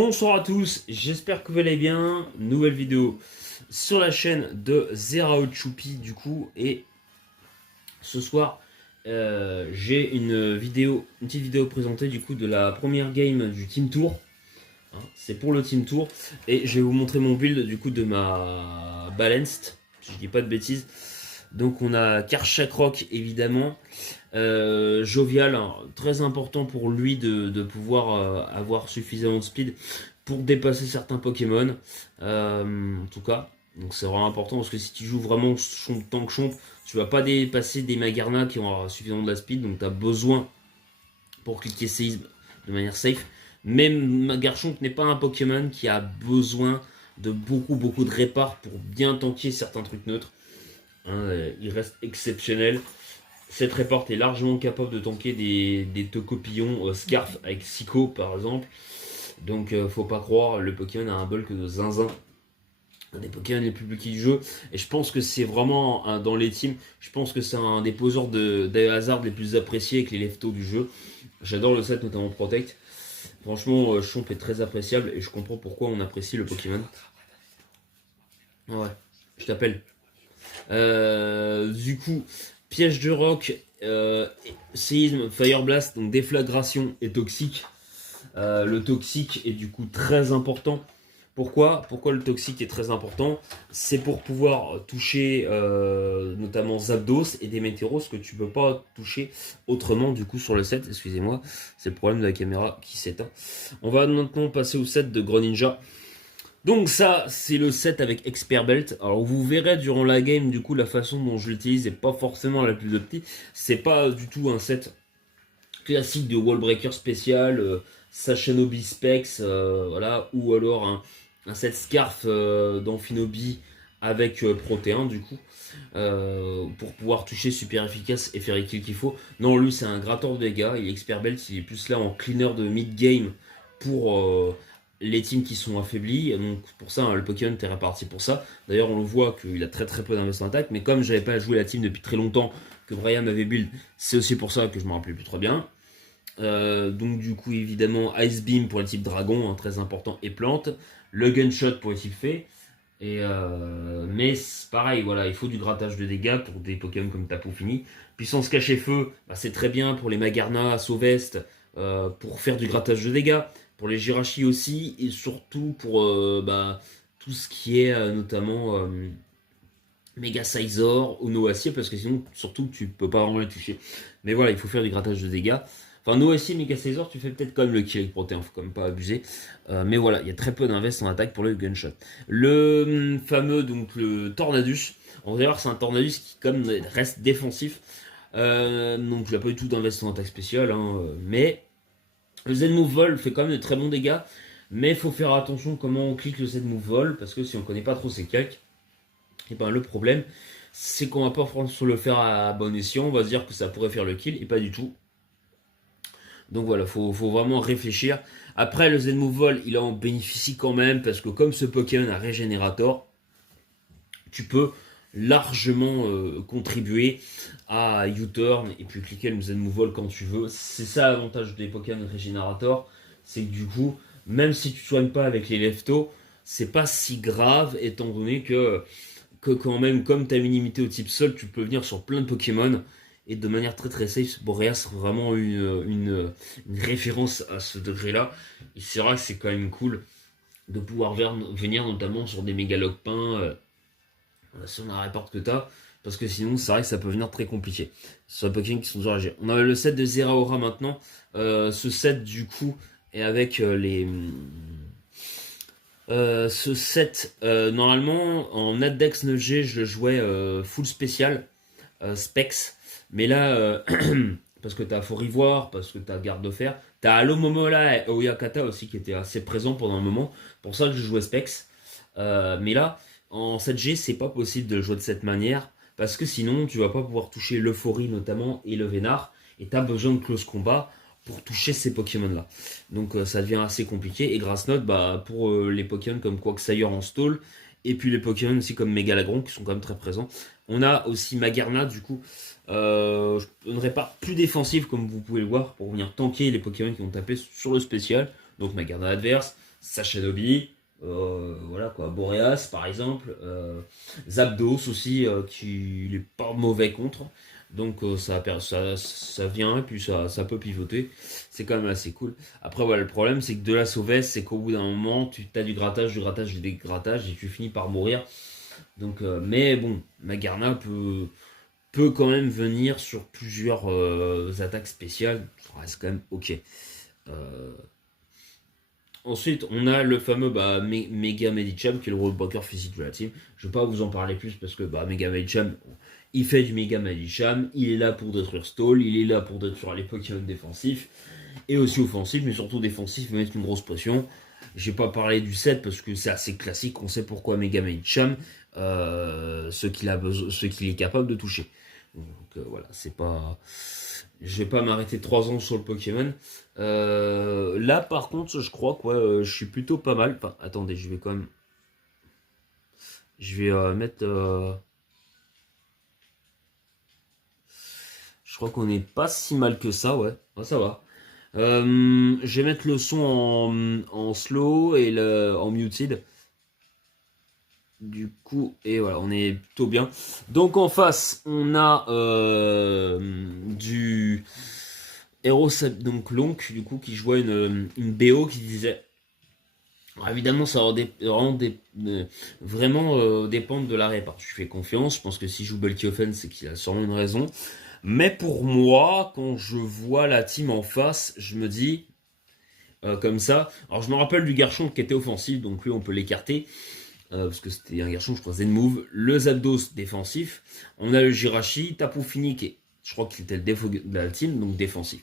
Bonsoir à tous, j'espère que vous allez bien. Nouvelle vidéo sur la chaîne de Zerao Choupi du coup. Et ce soir, j'ai une petite vidéo présentée du coup de la première game du Team Tour. Hein, c'est pour le Team Tour. Et je vais vous montrer mon build du coup de ma Balanced, si je dis pas de bêtises. Donc on a Karchak Rock évidemment. Jovial, hein, très important pour lui de pouvoir avoir suffisamment de speed pour dépasser certains Pokémon. En tout cas, donc c'est vraiment important parce que si tu joues vraiment tank chomp, tu vas pas dépasser des Magarna qui ont suffisamment de la speed, donc tu as besoin pour cliquer séisme de manière safe. Même Garchomp n'est pas un Pokémon qui a besoin de beaucoup de répar pour bien tanker certains trucs neutres. Hein, il reste exceptionnel. Cette réport est largement capable de tanker des Tocopillons Scarf avec Psycho par exemple. Donc faut pas croire, le Pokémon a un bulk de zinzin. Un des Pokémon les plus bulky du jeu. Et je pense que c'est vraiment, dans les teams, je pense que c'est un des poseurs de hasard les plus appréciés avec les leftos du jeu. J'adore le set, notamment Protect. Franchement, Chomp est très appréciable et je comprends pourquoi on apprécie le Pokémon. Ouais, je t'appelle. Du coup, piège de roc, séisme, fire blast, donc déflagration et toxique. Le toxique est du coup très important. Pourquoi le toxique est très important? C'est pour pouvoir toucher notamment Zapdos et des Météoros que tu peux pas toucher autrement du coup sur le set. Excusez-moi, c'est le problème de la caméra qui s'éteint. On va maintenant passer au set de Greninja. Donc ça, c'est le set avec Expert Belt. Alors vous verrez durant la game, du coup, la façon dont je l'utilise n'est pas forcément la plus optique. C'est pas du tout un set classique de Wallbreaker spécial, Sashanobi Specs, voilà, ou alors un set Scarf d'Amphinobi avec Protéin, du coup, pour pouvoir toucher super efficace et faire les kills qu'il faut. Non, lui, c'est un gratteur de dégâts. Il est Expert Belt, il est plus là en cleaner de mid-game pour les teams qui sont affaiblis, donc pour ça le Pokémon est réparti pour ça. D'ailleurs on le voit qu'il a très peu d'investissement en attaque, mais comme j'avais pas joué la team depuis très longtemps, que Brian m'avait build, c'est aussi pour ça que je me rappelais plus trop bien. Donc du coup évidemment Ice Beam pour le type dragon, hein, très important, et plante, le Gunshot pour le type fée, et mais pareil, voilà, il faut du grattage de dégâts pour des Pokémon comme Tapu Fini. Puissance cachée feu, bah, c'est très bien pour les Magarna, Sauvest, pour faire du grattage de dégâts, pour les Jirachi aussi, et surtout pour tout ce qui est notamment Mega Sizor ou Noacier, parce que sinon, surtout, tu peux pas vraiment les toucher. Mais voilà, il faut faire du grattage de dégâts. Enfin, Noacier, Mega Sizor, tu fais peut-être quand même le kill avec Protéin, faut quand même pas abuser. Mais voilà, il y a très peu d'invest en attaque pour le Gunshot. Le fameux, donc le Tornadus, on va voir c'est un Tornadus qui comme reste défensif. Donc il n'a pas du tout d'invest en attaque spéciale, hein, mais le Z-Move Vol fait quand même de très bons dégâts, mais il faut faire attention comment on clique le Z-Move Vol, parce que si on connaît pas trop ses calques, et ben le problème, c'est qu'on va pas forcément le faire à bon escient, on va se dire que ça pourrait faire le kill, et pas du tout. Donc voilà, faut vraiment réfléchir. Après, le Z-Move Vol, il en bénéficie quand même, parce que comme ce Pokémon a Régénérateur, tu peux largement contribuer à U-Turn et puis cliquer le Z-Move Vol quand tu veux. C'est ça l'avantage des Pokémon Régénérateur, c'est que du coup, même si tu ne soignes pas avec les leftos, c'est pas si grave étant donné que quand même, comme tu as une illimité au type sol, tu peux venir sur plein de Pokémon et de manière très safe. Boreas sera vraiment une référence à ce degré-là. Et c'est vrai que c'est quand même cool de pouvoir venir notamment sur des mégalopins. Si on a la réporte que t'as, parce que sinon c'est vrai que ça peut venir très compliqué sur les Pokémon qui sont dur à gérer. On a le set de Zeraora maintenant. Ce set du coup est avec ce set normalement en Addex 9G je le jouais full spécial Specs, mais là parce que t'as Fort Ivoire, parce que t'as Garde de Fer, t'as Allo Momola et Oyakata aussi qui étaient assez présents pendant un moment, pour ça que je jouais Specs. Mais là en 7G, c'est pas possible de le jouer de cette manière, parce que sinon, tu vas pas pouvoir toucher l'Euphorie notamment et le Vénard, et tu as besoin de close combat pour toucher ces Pokémon-là. Donc ça devient assez compliqué, et grâce note, bah, pour les Pokémon comme Quagsire en stall, et puis les Pokémon aussi comme Megalagron, qui sont quand même très présents. On a aussi Magarna, du coup, je ne pas plus défensive, comme vous pouvez le voir, pour venir tanker les Pokémon qui vont taper sur le spécial, donc Magarna adverse, Sashanobi, voilà quoi, Boreas par exemple, Zapdos aussi, qui n'est pas mauvais contre. Donc ça vient et puis ça peut pivoter. C'est quand même assez cool. Après voilà, le problème c'est que de la sauvesse, c'est qu'au bout d'un moment, tu as du grattage, du dégrattage et tu finis par mourir. Donc, mais bon, Magarna peut quand même venir sur plusieurs attaques spéciales. Ça reste quand même ok. Euh, Ensuite, on a le fameux Mega Medicham qui est le roadblocker physique de la team. Je ne vais pas vous en parler plus parce que Mega Medicham, il fait du Mega Medicham, il est là pour détruire Stall, il est là pour détruire les Pokémon défensifs et aussi offensifs, mais surtout défensifs, mettre une grosse pression. J'ai pas parlé du set parce que c'est assez classique, on sait pourquoi Mega Medicham, ce qu'il est capable de toucher. Donc voilà, c'est pas. Je vais pas m'arrêter 3 ans sur le Pokémon. Là, par contre, je crois que ouais, je suis plutôt pas mal. Enfin, attendez, je vais quand même. Je vais mettre. Je crois qu'on n'est pas si mal que ça, ouais. Ah, ça va. Je vais mettre le son en slow et en muted. Du coup, et voilà, on est plutôt bien. Donc en face, on a du Eros, donc Lonk, du coup, qui jouait une BO qui disait. Alors, évidemment, ça va vraiment dépendre de la répartie. Je fais confiance, je pense que si joue Belkiofen, c'est qu'il a sûrement une raison. Mais pour moi, quand je vois la team en face, je me dis, comme ça. Alors je me rappelle du garçon qui était offensif, donc lui on peut l'écarter. Parce que c'était un garçon, je crois, Zen Move. Le Zapdos défensif. On a le Jirachi, Tapu Fini qui est, je crois qu'il était le défaut de la team, donc défensif.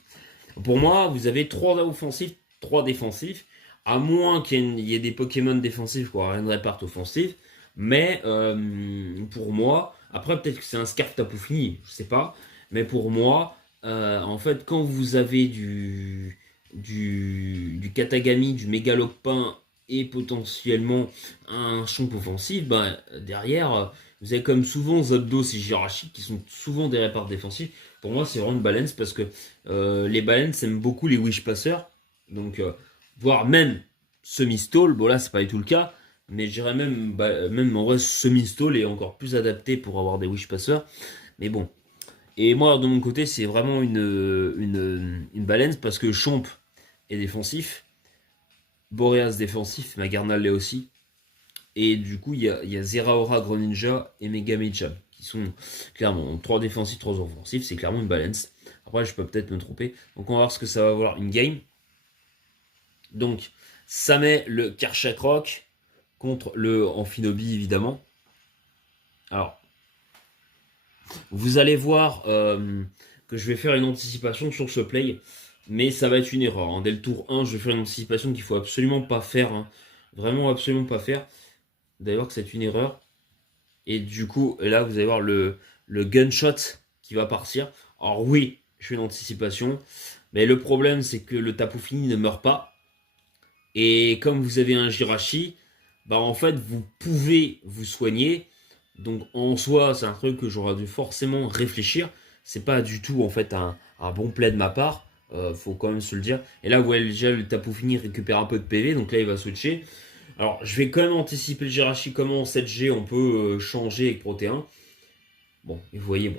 Pour moi, vous avez 3 offensifs, 3 défensifs. À moins qu'il y ait des Pokémon défensifs ou rien de réparte offensif. Mais pour moi, après peut-être que c'est un Scarf Tapu Fini, je sais pas. Mais pour moi, en fait, quand vous avez du Katagami, du Mégalopin et potentiellement un champ offensif, derrière, vous avez comme souvent Zapdos et Jirachi qui sont souvent des réparts défensifs. Pour moi, c'est vraiment une balance parce que les balances aiment beaucoup les Wish Passers. Donc, voire même semi-stall. Bon, là, c'est pas du tout le cas. Mais je dirais même en vrai, semi-stall est encore plus adapté pour avoir des Wish Passers. Mais bon. Et moi, de mon côté, c'est vraiment une balance parce que Champ est défensif. Boreas défensif, Magarnal l'est aussi. Et du coup, il y a Zeraora, Greninja et Mega Medicham qui sont clairement 3 défensifs, 3 offensifs. C'est clairement une balance. Après, je peux peut-être me tromper. Donc, on va voir ce que ça va valoir une game. Donc, ça met le Karchak Rock contre le Amphinobi, évidemment. Alors, vous allez voir que je vais faire une anticipation sur ce play. Mais ça va être une erreur. Hein. Dès le tour 1, je vais faire une anticipation qu'il faut absolument pas faire. Hein. Vraiment absolument pas faire. D'ailleurs que c'est une erreur. Et du coup, là, vous allez voir le gunshot qui va partir. Alors oui, je fais une anticipation. Mais le problème, c'est que le Tapu Fini ne meurt pas. Et comme vous avez un Jirachi, en fait, vous pouvez vous soigner. Donc en soi, c'est un truc que j'aurais dû forcément réfléchir. C'est pas du tout en fait un bon play de ma part. Faut quand même se le dire. Et là, vous voyez déjà le Tapu Fini récupère un peu de PV. Donc là, il va switcher. Alors, je vais quand même anticiper le Jirachi. Comment en 7G on peut changer avec Protéin. Bon, et vous voyez,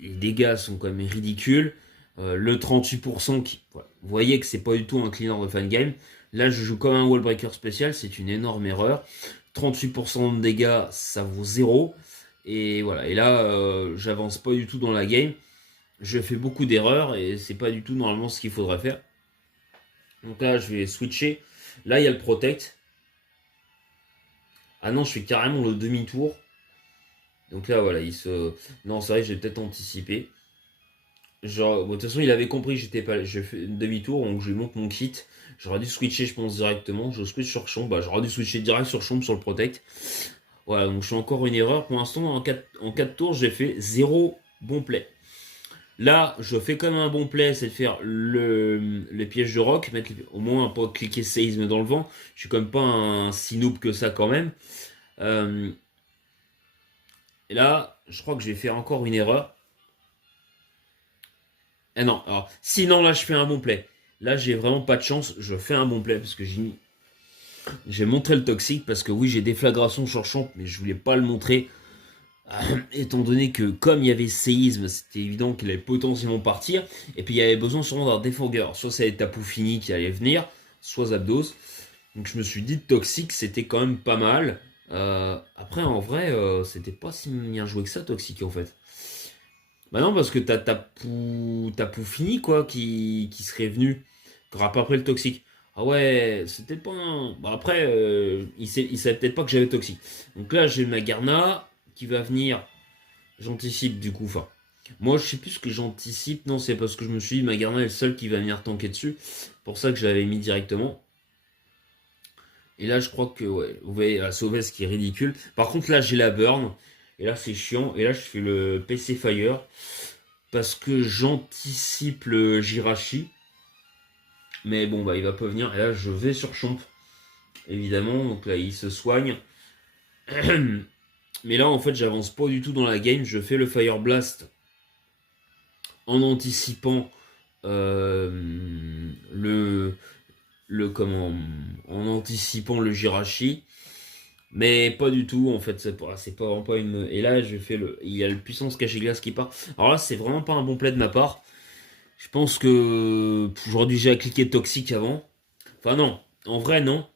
les dégâts sont quand même ridicules. Le 38% voilà, vous voyez que c'est pas du tout un cleaner de fangame. Là, je joue comme un wallbreaker spécial, c'est une énorme erreur. 38% de dégâts, ça vaut 0. Et voilà, et là, j'avance pas du tout dans la game. Je fais beaucoup d'erreurs et c'est pas du tout normalement ce qu'il faudrait faire. Donc là, je vais switcher. Là, il y a le protect. Ah non, je fais carrément le demi-tour. Donc là, voilà, Non, c'est vrai, j'ai peut-être anticipé. Genre, de toute façon, il avait compris que j'étais pas. J'ai fait une demi-tour, donc je lui montre mon kit. J'aurais dû switcher, je pense, directement. Je switch sur Chomp. J'aurais dû switcher direct sur Chomp, sur le Protect. Voilà, donc je fais encore une erreur. Pour l'instant, en 4 tours, j'ai fait 0 bon play. Là, je fais comme un bon play, c'est de faire les pièges de rock, mettre au moins pas cliquer séisme dans le vent. Je suis quand même pas un si noob que ça quand même. Et là, je crois que je vais faire encore une erreur. Ah non, alors, sinon là je fais un bon play. Là j'ai vraiment pas de chance, je fais un bon play parce que j'ai mis. J'ai montré le toxique parce que oui, j'ai déflagration sur champ, mais je voulais pas le montrer. Étant donné que comme il y avait séisme, c'était évident qu'il allait potentiellement partir. Et puis il y avait besoin sûrement d'un défogueur. Soit ça allait être Tapu Fini qui allait venir, soit Zapdos. Donc je me suis dit Toxic c'était quand même pas mal. Après en vrai c'était pas si bien joué que ça Toxic en fait. Bah non parce que t'as Tapu Fini quoi qui serait venu. Qui aura pas pris le Toxic. Ah ouais, c'était pas un... Bah après, il savait peut-être pas que j'avais Toxic. Donc là j'ai ma Garna qui va venir. J'anticipe du coup. Enfin, moi je sais plus ce que j'anticipe. Non, c'est parce que je me suis dit ma Garna est le seul qui va venir tanker dessus. Pour ça que je l'avais mis directement. Et là, je crois que, ouais, vous voyez la sauveuse qui est ridicule. Par contre, là, j'ai la burn. Et là, c'est chiant. Et là, je fais le PC Fire. Parce que j'anticipe le Jirachi. Mais bon, bah, il va pas venir. Et là, je vais sur Chomp. Évidemment. Donc là, il se soigne. Mais là, en fait, j'avance pas du tout dans la game. Je fais le Fire Blast en anticipant le, comment, en anticipant le Jirachi. Mais pas du tout, en fait, c'est pas vraiment pas une. Et là, je fais le. Il y a le puissance cachée glace qui part. Alors là, c'est vraiment pas un bon play de ma part. Je pense que j'aurais dû déjà cliquer toxique avant. Enfin, non, en vrai, non.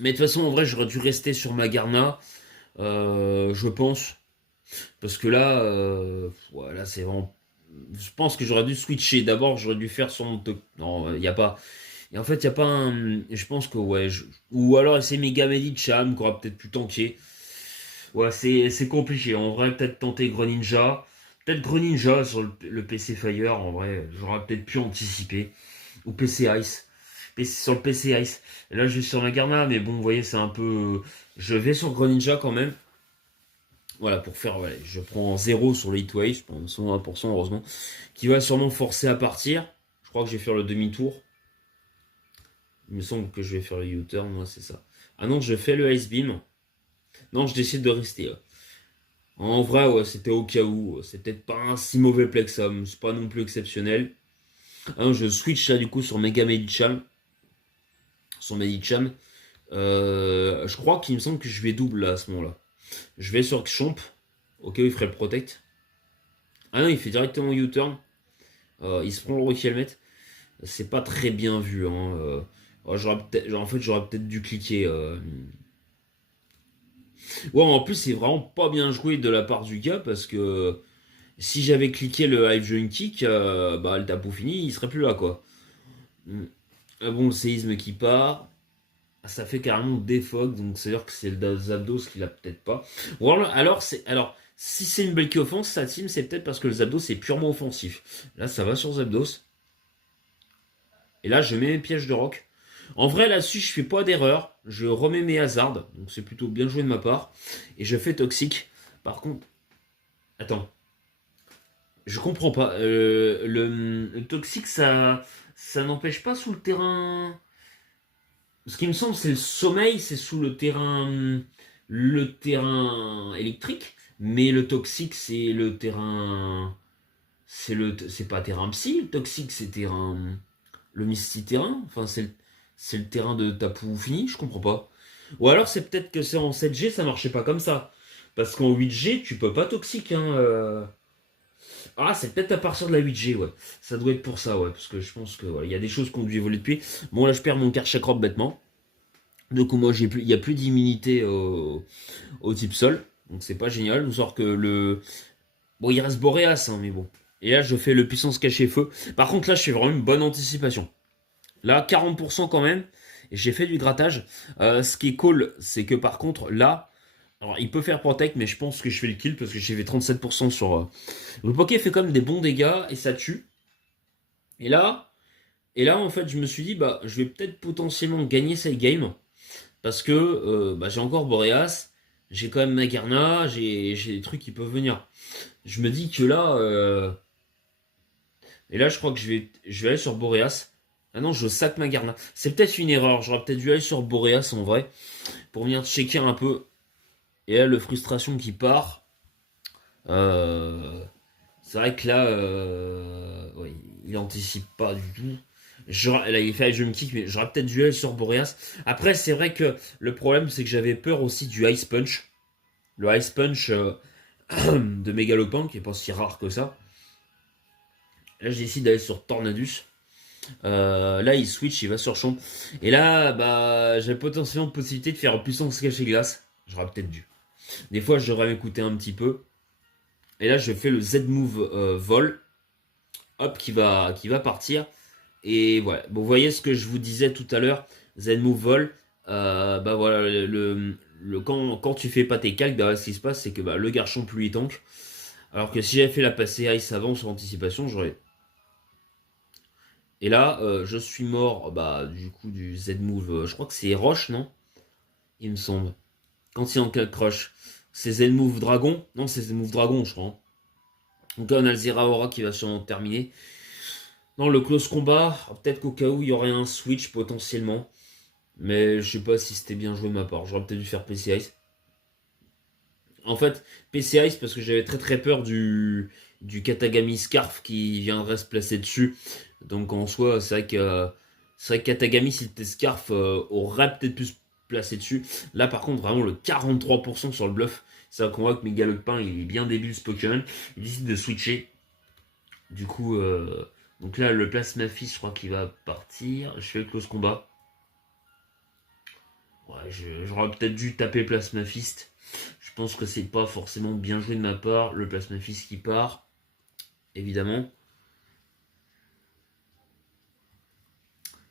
Mais de toute façon, en vrai, j'aurais dû rester sur ma Garna. Je pense. Parce que là, voilà, c'est vraiment. Je pense que j'aurais dû switcher. D'abord, j'aurais dû faire sur mon. Non, il n'y a pas. Et en fait, il n'y a pas un. Je pense que, ouais. Ou alors, c'est Megamedi Cham qui aura peut-être pu tanker. Ouais, c'est compliqué. En vrai, peut-être tenter Greninja. Peut-être Greninja sur le PC Fire. En vrai, j'aurais peut-être pu anticiper. Ou PC Ice. Sur le PC Ice. Et là, je suis sur la Garna, mais bon, vous voyez, c'est un peu. Je vais sur Greninja quand même. Voilà, pour faire. Ouais, je prends 0 sur le Heatwave. Je prends 120%, heureusement. Qui va sûrement forcer à partir. Je crois que je vais faire le demi-tour. Il me semble que je vais faire le U-turn, moi, c'est ça. Ah non, je fais le Ice Beam. Non, je décide de rester. En vrai, ouais, c'était au cas où. C'est peut-être pas un si mauvais play que ça. Mais c'est pas non plus exceptionnel. Ah, je switch là du coup sur Mega Medicham. Sur Medicham. Je crois qu'il me semble que je vais double là à ce moment-là. Je vais sur Chomp. Au cas où il ferait le protect. Ah non, il fait directement U-turn. Il se prend le Rocky Helmet. C'est pas très bien vu. Hein. En fait, j'aurais peut-être dû cliquer. Ouais, en plus, c'est vraiment pas bien joué de la part du gars parce que si j'avais cliqué le Hive Join Kick, bah, le Tapu Fini, il serait plus là, quoi. Ah bon, le séisme qui part. Ah, ça fait carrément défog, donc c'est-à-dire que c'est le Zapdos qui l'a peut-être pas. Ou alors, si c'est une break offense, sa team, c'est peut-être parce que le Zapdos est purement offensif. Là, ça va sur Zapdos. Et là, je mets mes pièges de rock. En vrai, là-dessus, je fais pas d'erreur. Je remets mes hasards, donc c'est plutôt bien joué de ma part. Et je fais toxique. Par contre, attends. Je comprends pas. Le toxique, ça n'empêche pas sous le terrain. Ce qui me semble, c'est le sommeil, c'est sous le terrain électrique. Mais le toxique, c'est le terrain. C'est pas terrain psy. Le toxique, c'est terrain. Le Misty terrain. Enfin, c'est le terrain de Tapu Fini. Je comprends pas. Ou alors, c'est peut-être que c'est en 7G, ça marchait pas comme ça. Parce qu'en 8G, tu peux pas toxique, hein. Ah, c'est peut-être à partir de la 8G, ouais. Ça doit être pour ça, ouais. Parce que je pense que voilà, il y a des choses qui ont dû évoluer depuis. Bon, là, je perds mon Karchakrob bêtement. Du coup, moi, il y a plus d'immunité au type sol. Donc, c'est pas génial. Nous sort que le. Bon, il reste Boréas, hein, mais bon. Et là, je fais le puissance cachée feu. Par contre, là, je fais vraiment une bonne anticipation. Là, 40% quand même. Et j'ai fait du grattage. Ce qui est cool, c'est que par contre, là. Alors, il peut faire protect, mais je pense que je fais le kill parce que j'ai fait 37% sur. Le Poké fait quand même des bons dégâts et ça tue. Et là, en fait, je me suis dit, bah, je vais peut-être potentiellement gagner cette game parce que bah, j'ai encore Boreas, j'ai quand même Magarna, j'ai des trucs qui peuvent venir. Je me dis que là, et là, je crois que je vais aller sur Boreas. Ah non, je sac Magarna. C'est peut-être une erreur. J'aurais peut-être dû aller sur Boreas en vrai pour venir checker un peu. Et là, le frustration qui part. C'est vrai que là, ouais, il anticipe pas du tout. Là, il fait je me kick, mais j'aurais peut-être dû aller sur Boreas. Après, c'est vrai que le problème, c'est que j'avais peur aussi du Ice Punch. Le Ice Punch de Megalopan, qui est pas si rare que ça. Là, je décide d'aller sur Tornadus. Là, il switch, il va sur Champ. Et là, bah, j'ai potentiellement possibilité de faire puissance cachée glace. J'aurais peut-être dû. Des fois, j'aurais m'écouter un petit peu. Et là, je fais le Z-Move vol. Hop, qui va partir. Et voilà. Bon, vous voyez ce que je vous disais tout à l'heure. Z-Move vol. Bah voilà, quand tu fais pas tes calques, bah, ce qui se passe, c'est que bah, le garçon plus il tank. Alors que si j'avais fait la passée Ice avant sur anticipation, j'aurais. Et là, je suis mort bah, du coup du Z-Move. Je crois que c'est Roche, non? Il me semble. Quand il en calque Roche. C'est Z-Move Dragon? Non, c'est Z-Move Dragon, je crois. Donc là, on a le Zeraora qui va sûrement terminer. Non, le close combat, peut-être qu'au cas où il y aurait un switch potentiellement. Mais je sais pas si c'était bien joué de ma part. J'aurais peut-être dû faire PC Ice. En fait, PC Ice parce que j'avais très très peur du Katagami Scarf qui viendrait se placer dessus. Donc en soi, c'est vrai que Katagami, si c'était Scarf, aurait peut-être pu se placer dessus. Là par contre, vraiment le 43% sur le bluff. C'est vrai qu'on voit que Megalopin il est bien débile ce Pokémon. Il décide de switcher. Du coup, donc là le Plasma Fist, je crois qu'il va partir. Je fais le close combat. Ouais, j'aurais peut-être dû taper Plasma Fist. Je pense que c'est pas forcément bien joué de ma part. Le Plasma Fist qui part, évidemment.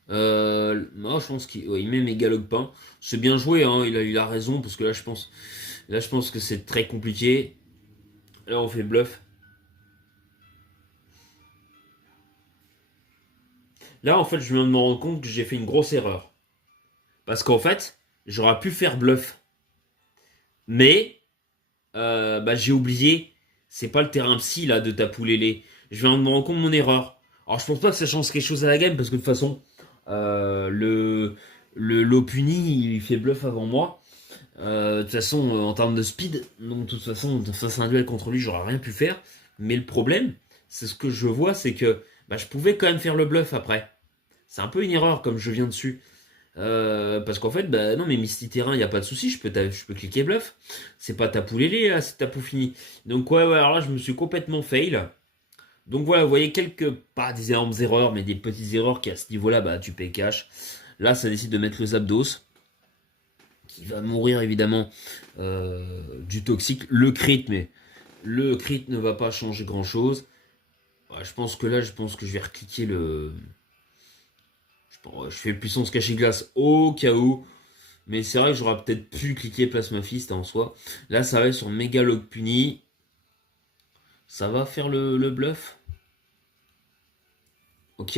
Non, je pense qu'il met Megalopin. C'est bien joué, hein, il a raison, parce que là, je pense que c'est très compliqué. Là, on fait bluff. Là, en fait, je viens de me rendre compte que j'ai fait une grosse erreur. Parce qu'en fait, j'aurais pu faire bluff. Mais bah, j'ai oublié, c'est pas le terrain psy là de Tapoulélé. Je viens de me rendre compte de mon erreur. Alors je pense pas que ça change quelque chose à la game parce que de toute façon, le Lopuni il fait bluff avant moi. De toute façon, en termes de speed, donc de toute façon, face à un duel contre lui, j'aurais rien pu faire. Mais le problème, c'est ce que je vois, c'est que bah, je pouvais quand même faire le bluff après. C'est un peu une erreur comme je viens dessus. Parce qu'en fait, bah non, mais Misty Terrain, il n'y a pas de souci, je peux cliquer bluff. C'est pas Tapoulélé, là, c'est Tapou fini. Donc, ouais, alors là, je me suis complètement fail. Donc, voilà, vous voyez pas des énormes erreurs, mais des petites erreurs qui, à ce niveau-là, bah, tu payes cash. Là, ça décide de mettre le Zapdos, qui va mourir, évidemment, du toxique. Le crit, mais le crit ne va pas changer grand-chose. Ouais, je pense que je vais recliquer le. Je fais puissance cachée glace au cas où. Mais c'est vrai que j'aurais peut-être pu cliquer Plasma Fist en soi. Là, ça va être sur Megalog Puni. Ça va faire le bluff. Ok.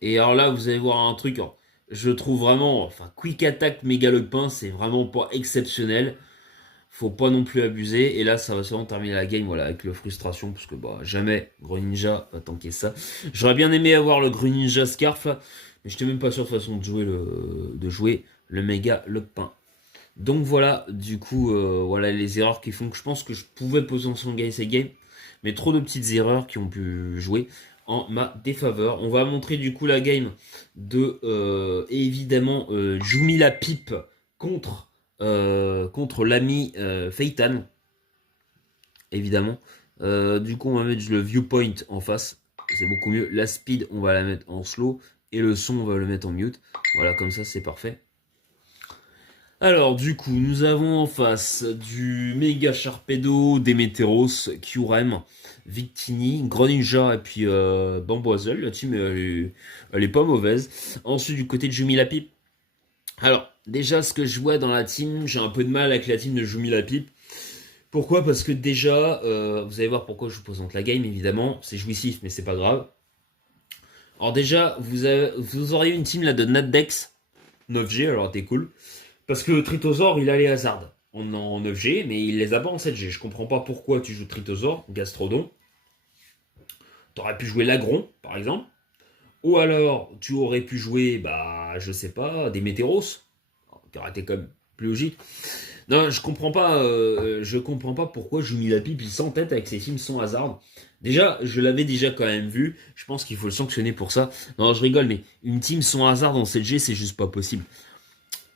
Et alors là, vous allez voir un truc. Alors, je trouve vraiment. Enfin, Quick Attack Megalopin, c'est vraiment pas exceptionnel. Faut pas non plus abuser. Et là, ça va seulement terminer la game voilà, avec le frustration. Parce que bah, jamais Greninja va tanker ça. J'aurais bien aimé avoir le Greninja Scarf. Mais je n'étais même pas sûr de toute façon de jouer le Mega Lopin. Donc voilà, du coup, voilà les erreurs qui font que je pense que je pouvais potentiellement gagner cette game. Mais trop de petites erreurs qui ont pu jouer en ma défaveur. On va montrer du coup la game de, évidemment, Jumi la pipe contre l'ami Feitan. Évidemment. Du coup, on va mettre le viewpoint en face. C'est beaucoup mieux. La speed, on va la mettre en slow. Et le son, on va le mettre en mute. Voilà, comme ça, c'est parfait. Alors, du coup, nous avons en face du Mega Sharpedo, Demeteros, Kyurem, Victini, Greninja et puis Bamboiseul. La team, elle est pas mauvaise. Ensuite, du côté de Jumi la Pipe. Alors, déjà, ce que je vois dans la team, j'ai un peu de mal avec la team de Jumi la Pipe. Pourquoi? Parce que déjà, vous allez voir pourquoi je vous présente la game, évidemment. C'est jouissif, mais c'est pas grave. Alors déjà, vous auriez une team là de Natdex 9G, alors t'es cool. Parce que Tritosaur, il a les hasards en 9G, mais il les a pas en 7G. Je comprends pas pourquoi tu joues Tritosaur, Gastrodon. T'aurais pu jouer Lagron, par exemple. Ou alors, tu aurais pu jouer, bah, je sais pas, des Météros. Qui aurait été quand même plus logique. Non, je comprends pas pourquoi Jumi la pipe il s'entête avec ses teams sans hasard. Déjà, je l'avais déjà quand même vu. Je pense qu'il faut le sanctionner pour ça. Non, je rigole, mais une team sans hasard dans 7G, c'est juste pas possible.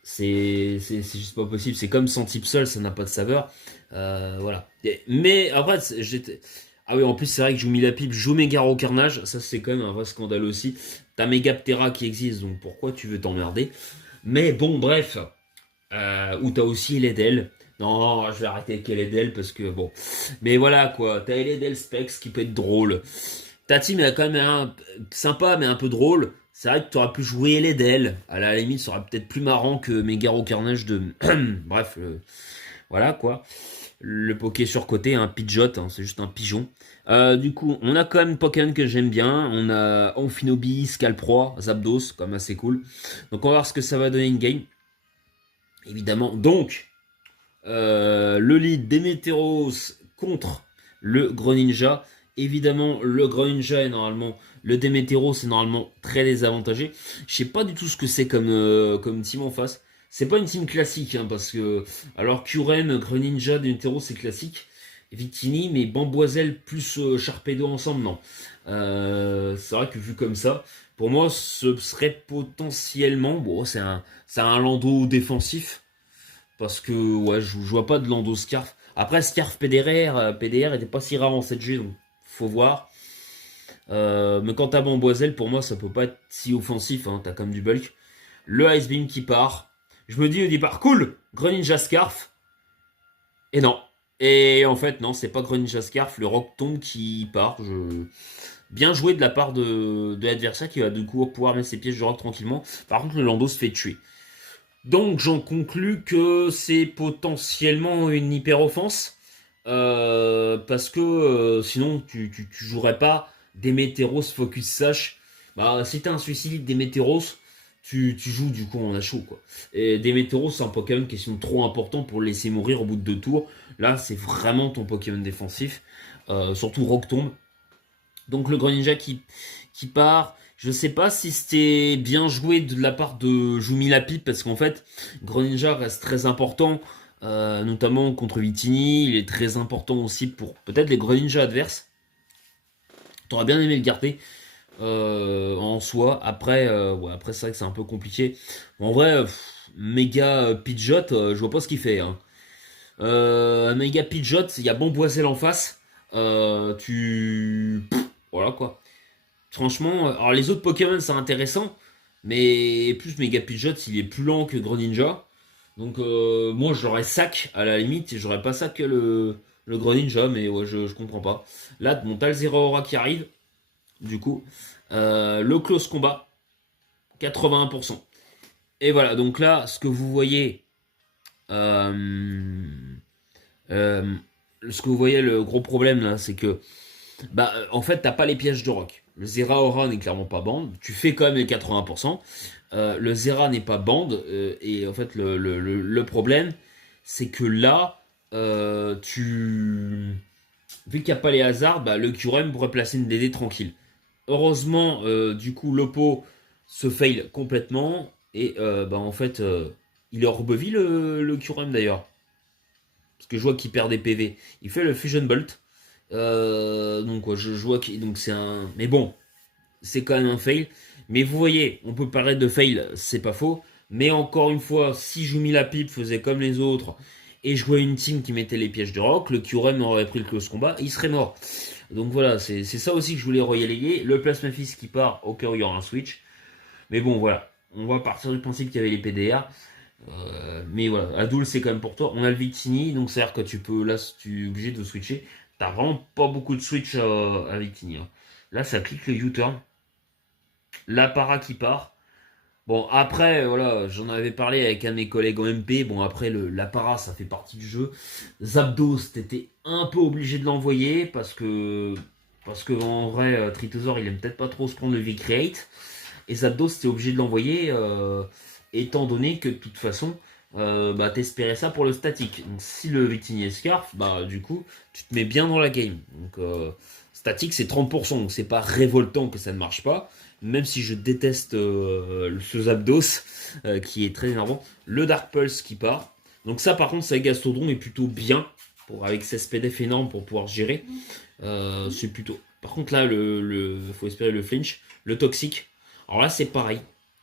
C'est juste pas possible. C'est comme sans type seul, ça n'a pas de saveur. Voilà. Mais après, j'étais. Ah oui, en plus, c'est vrai que Jumi la pipe joue Megara au carnage. Ça, c'est quand même un vrai scandale aussi. T'as Megaptera qui existe, donc pourquoi tu veux t'emmerder? Mais bon, bref. Ou t'as aussi Eledel. Non, je vais arrêter avec Eledel parce que bon. Mais voilà quoi, t'as Eledel Specs qui peut être drôle. Ta team est quand même sympa mais un peu drôle. C'est vrai que tu aurais pu jouer Eledel. À la limite, ça aurait peut-être plus marrant que Megaro Carnage de. Bref, voilà quoi. Le Poké surcoté, un Pidgeot, hein, c'est juste un pigeon. Du coup, on a quand même Pokémon que j'aime bien. On a Amphinobi, Scalproie, Zapdos, comme assez cool. Donc on va voir ce que ça va donner une game. Évidemment. Donc, le lead Demeteros contre le Greninja. Évidemment, le Greninja est normalement. Le Demeteros est normalement très désavantagé. Je sais pas du tout ce que c'est comme team en face. C'est pas une team classique, hein, parce que. Alors, Kyurem, Greninja, Demeteros, c'est classique. Victini, mais Bamboiselle plus Sharpedo ensemble, non. C'est vrai que vu comme ça, pour moi, ce serait potentiellement. Bon, c'est un Lando défensif. Parce que ouais, je vois pas de Lando Scarf. Après, Scarf PDR était pas si rare en 7G, donc faut voir. Mais quant à Bamboiselle, pour moi, ça peut pas être si offensif. Hein, t'as comme du bulk. Le Ice Beam qui part. Je me dis au départ, cool, Greninja Scarf. Et non. Et en fait, non, c'est pas Greninja Scarf, le Rock Tomb qui part. Bien joué de la part de l'adversaire qui va du coup pouvoir mettre ses pièges de rock tranquillement. Par contre, le Lando se fait tuer. Donc j'en conclus que c'est potentiellement une hyper-offense. Parce que sinon tu jouerais pas Demeteros Focus Sash. Bah, si t'as un suicide Demeteros, tu joues du coup en chaud quoi. Et Demeteros c'est un Pokémon qui est trop important pour le laisser mourir au bout de 2 tours. Là c'est vraiment ton Pokémon défensif. Surtout Rock Tomb. Donc le Greninja qui part. Je sais pas si c'était bien joué de la part de Jumi Lapip parce qu'en fait, Greninja reste très important, notamment contre Vitini. Il est très important aussi pour peut-être les Greninja adverses. T'aurais bien aimé le garder en soi. Après, ouais, après c'est vrai que c'est un peu compliqué. En vrai, méga Pidgeot, je vois pas ce qu'il fait. Hein. Méga Pidgeot, il y a Bamboiselle en face. Voilà quoi. Franchement, alors les autres Pokémon c'est intéressant, mais plus Mega Pidgeot il est plus lent que Greninja. Donc moi j'aurais sac à la limite, et j'aurais pas sac que le Greninja, mais ouais je comprends pas. Là, bon, t'as le Zeraora qui arrive, du coup. Le close combat, 81%. Et voilà, donc là, ce que vous voyez, euh, euh, le gros problème là, c'est que bah, en fait, t'as pas les pièges de rock. Le Zeraora n'est clairement pas bande. Tu fais quand même les 80%. Le Zera n'est pas bande. Et en fait, le problème, c'est que là, vu qu'il n'y a pas les hasards, bah, le Kyurem pourrait placer une DD tranquille. Heureusement, du coup, Lopo se fail complètement. Et bah, en fait, il est hors bovie le Kyurem d'ailleurs. Parce que je vois qu'il perd des PV. Il fait le Fusion Bolt. Donc ouais, je vois que donc c'est un. Mais bon, c'est quand même un fail. Mais vous voyez, on peut parler de fail, c'est pas faux. Mais encore une fois, si Jumi la pipe faisait comme les autres et jouait une team qui mettait les pièges de rock, le Kyurem aurait pris le close combat, il serait mort. Donc voilà, c'est ça aussi que je voulais royaler. Le Plasmafis qui part au cas où il y aura un switch. Mais bon, voilà. On va partir du principe qu'il y avait les PDR. Mais voilà, Adoul c'est quand même pour toi. On a le Victini, donc c'est à dire que tu peux, là, tu es obligé de switcher. T'as vraiment pas beaucoup de switch à Victini. Hein. Là, ça clique le U-turn. La para qui part. Bon, après, voilà, j'en avais parlé avec un de mes collègues en MP. Bon, après, la para, ça fait partie du jeu. Zapdos, t'étais un peu obligé de l'envoyer parce que en vrai, Tritosaur, il aime peut-être pas trop se prendre le V-Create. Et Zapdos, t'es obligé de l'envoyer, étant donné que de toute façon, bah, t'espérais ça pour le statique. Donc si le Victini est Scarf, bah du coup, tu te mets bien dans la game. Donc statique, c'est 30%, donc c'est pas révoltant que ça ne marche pas. Même si je déteste ce Zapdos, qui est très énervant. Le Dark Pulse qui part. Donc ça, par contre, ça Gastrodon est plutôt bien, avec ses SPDF énorme pour pouvoir gérer. C'est plutôt... Par contre, là, faut espérer le flinch. Le toxique. Alors là, c'est pareil.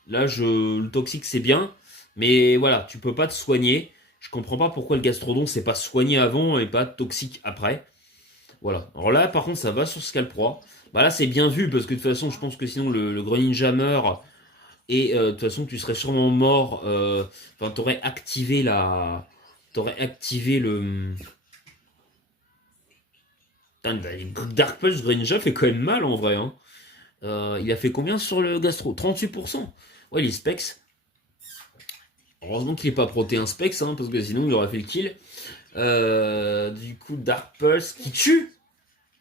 Là, le toxique, c'est bien. Mais voilà, tu peux pas te soigner. Je comprends pas pourquoi le Gastrodon, c'est pas soigné avant et pas toxique après. Voilà. Alors là, par contre, ça va sur Scalproie. Bah là, c'est bien vu, parce que de toute façon, je pense que sinon, le Greninja meurt. Et de toute façon, tu serais sûrement mort. Enfin, t'aurais activé la... T'aurais activé le... Putain, Dark Pulse Greninja fait quand même mal, en vrai. Hein. Il a fait combien sur le Gastro? 38%. Ouais, les specs. Heureusement qu'il n'est pas proté un specs, hein, parce que sinon, il aurait fait le kill. Du coup, Dark Pulse qui tue.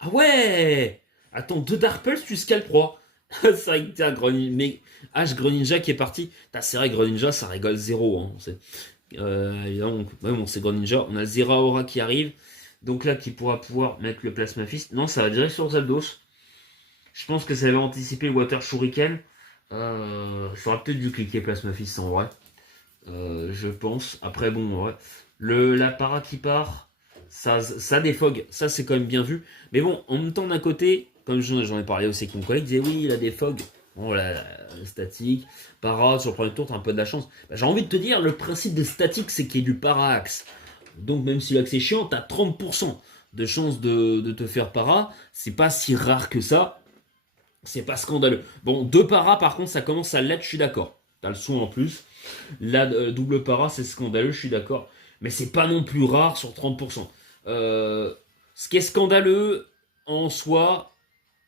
Ah ouais. Attends, 2 Dark Pulse, tu scalprois. C'est vrai que t'as mais H Greninja qui est parti. C'est vrai, Greninja, ça rigole zéro. Hein. Évidemment, ouais, bon, c'est Greninja. On a Zeraora qui arrive. Donc là, qui pourra pouvoir mettre le Plasma Fist. Non, ça va direct sur Zapdos. Je pense que ça avait anticipé le Water Shuriken. Ça aurait peut-être dû cliquer Plasma Fist en vrai. Je pense. Après, bon, ouais. La para qui part, ça défogue. Ça, c'est quand même bien vu. Mais bon, en même temps, d'un côté, comme j'en ai parlé aussi avec mon collègue, il disait oui, il a des fogs. Bon, la statique, para, sur le premier tour, t'as un peu de la chance. Bah, j'ai envie de te dire, le principe de statique, c'est qu'il y ait du para-axe. Donc, même si l'axe est chiant, t'as 30% de chance de te faire para. C'est pas si rare que ça. C'est pas scandaleux. Bon, 2 para, par contre, ça commence à l'être, je suis d'accord. T'as le son en plus. La double para, c'est scandaleux, je suis d'accord. Mais c'est pas non plus rare sur 30%. Ce qui est scandaleux en soi,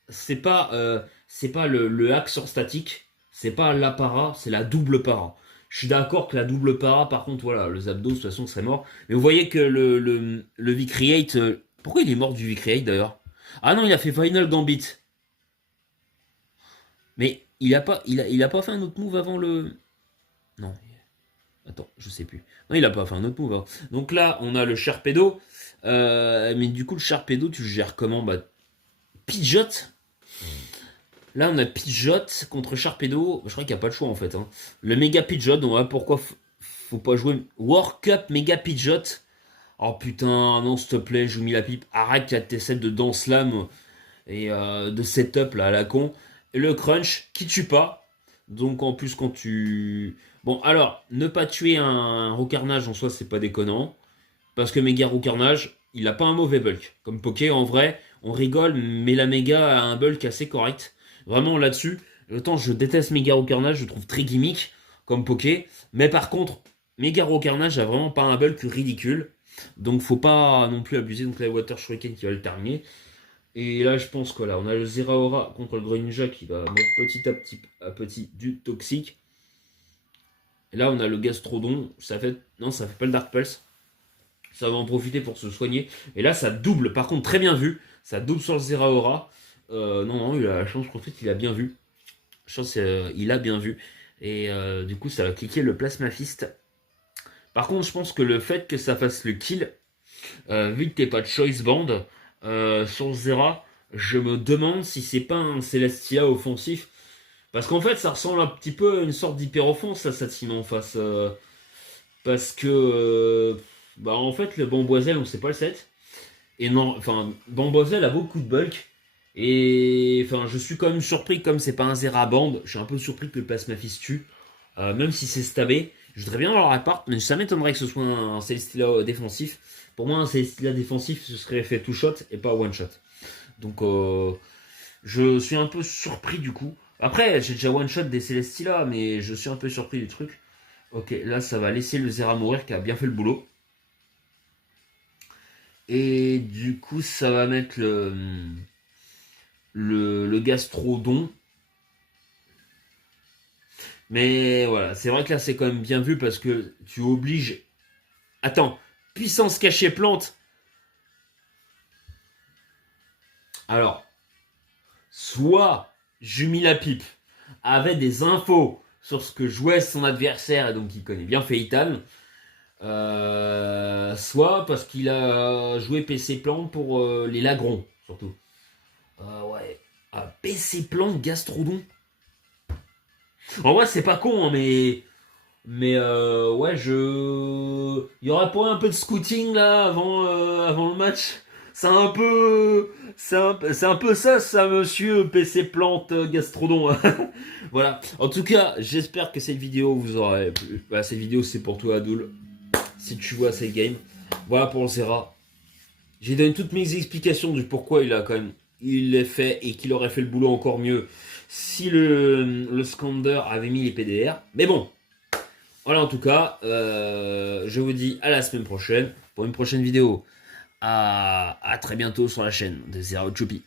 c'est pas le hack sur statique, c'est pas la para, c'est la double para. Je suis d'accord que la double para, par contre, voilà, le Zapdos, de toute façon, serait mort. Mais vous voyez que le V-Create... pourquoi il est mort du V-Create, d'ailleurs? Ah non, il a fait Final Gambit. Mais il a pas fait un autre move avant le... Non. Attends, je sais plus. Non, il a pas fait un autre move. Hein. Donc là, on a le Sharpedo. Mais du coup, le Sharpedo, tu le gères comment? Bah, Pidgeot. Là, on a Pidgeot contre Sharpedo. Je crois qu'il n'y a pas de choix en fait. Hein. Le Mega Pidgeot, donc voilà pourquoi faut pas jouer World Cup Mega Pidgeot. Oh putain, non, s'il te plaît, joue mis la pipe. Arrête tes sets de Dance Slam et de setup là à la con. Et le Crunch qui tue pas. Donc en plus, quand tu. Bon, alors, ne pas tuer un Roucarnage en soi, c'est pas déconnant. Parce que Mega Roucarnage, il a pas un mauvais bulk. Comme Poké, en vrai, on rigole, mais la Mega a un bulk assez correct. Vraiment là-dessus, autant je déteste Mega Roucarnage, je trouve très gimmick comme Poké. Mais par contre, Mega Roucarnage a vraiment pas un bulk ridicule. Donc faut pas non plus abuser. Donc là, Water Shuriken qui va le terminer. Et là, je pense que là, on a le Zeraora contre le Greninja qui va mettre petit à petit du toxique. Et là, on a le Gastrodon. Ça fait pas le Dark Pulse. Ça va en profiter pour se soigner. Et là, ça double. Par contre, très bien vu. Ça double sur le Zeraora. Non, il a la chance. En fait, il a bien vu. Je pense qu'il a bien vu. Et du coup, ça va cliquer le Plasma Fist. Par contre, je pense que le fait que ça fasse le kill, vu que t'es pas de Choice Band, sur Zera, je me demande si c'est pas un Celestia offensif. Parce qu'en fait, ça ressemble un petit peu à une sorte d'hyper-offense, ça, cette team en face. Parce que, bah, en fait, le Bamboiselle, on sait pas le set. Et non, enfin, Bamboiselle a beaucoup de bulk. Et, enfin, je suis quand même surpris, comme c'est pas un Zera Band, je suis un peu surpris que le Plasmafist tue. Même si c'est stabé. Je voudrais bien leur appart, mais ça m'étonnerait que ce soit un Celestia défensif. Pour moi, un Celestia défensif, ce serait fait two shot et pas one shot. Donc, je suis un peu surpris du coup. Après, j'ai déjà one shot des Celestia, mais je suis un peu surpris du truc. Ok, là, ça va laisser le Zera mourir qui a bien fait le boulot. Et du coup, ça va mettre le Gastrodon. Mais voilà, c'est vrai que là, c'est quand même bien vu parce que tu obliges. Attends, puissance cachée plante. Alors, soit Jumilapipe avait des infos sur ce que jouait son adversaire et donc il connaît bien Feitan, soit parce qu'il a joué PC Plan pour les Lagrons, surtout. Ouais. Ah, PC Plan Gastrodon. En vrai, c'est pas con, hein, mais Mais ouais, il y aurait pas un peu de scouting là avant le match. C'est un peu ça, monsieur PC Plante Gastrodon. Voilà. En tout cas, j'espère que cette vidéo vous aura plu. Voilà, cette vidéo c'est pour toi, Adoul. Si tu vois ces games. Voilà pour le Zera. J'ai donné toutes mes explications du pourquoi il l'a fait et qu'il aurait fait le boulot encore mieux si le Scander avait mis les PDR. Mais bon, voilà en tout cas, je vous dis à la semaine prochaine pour une prochaine vidéo. À très bientôt sur la chaîne de Zero Choppy.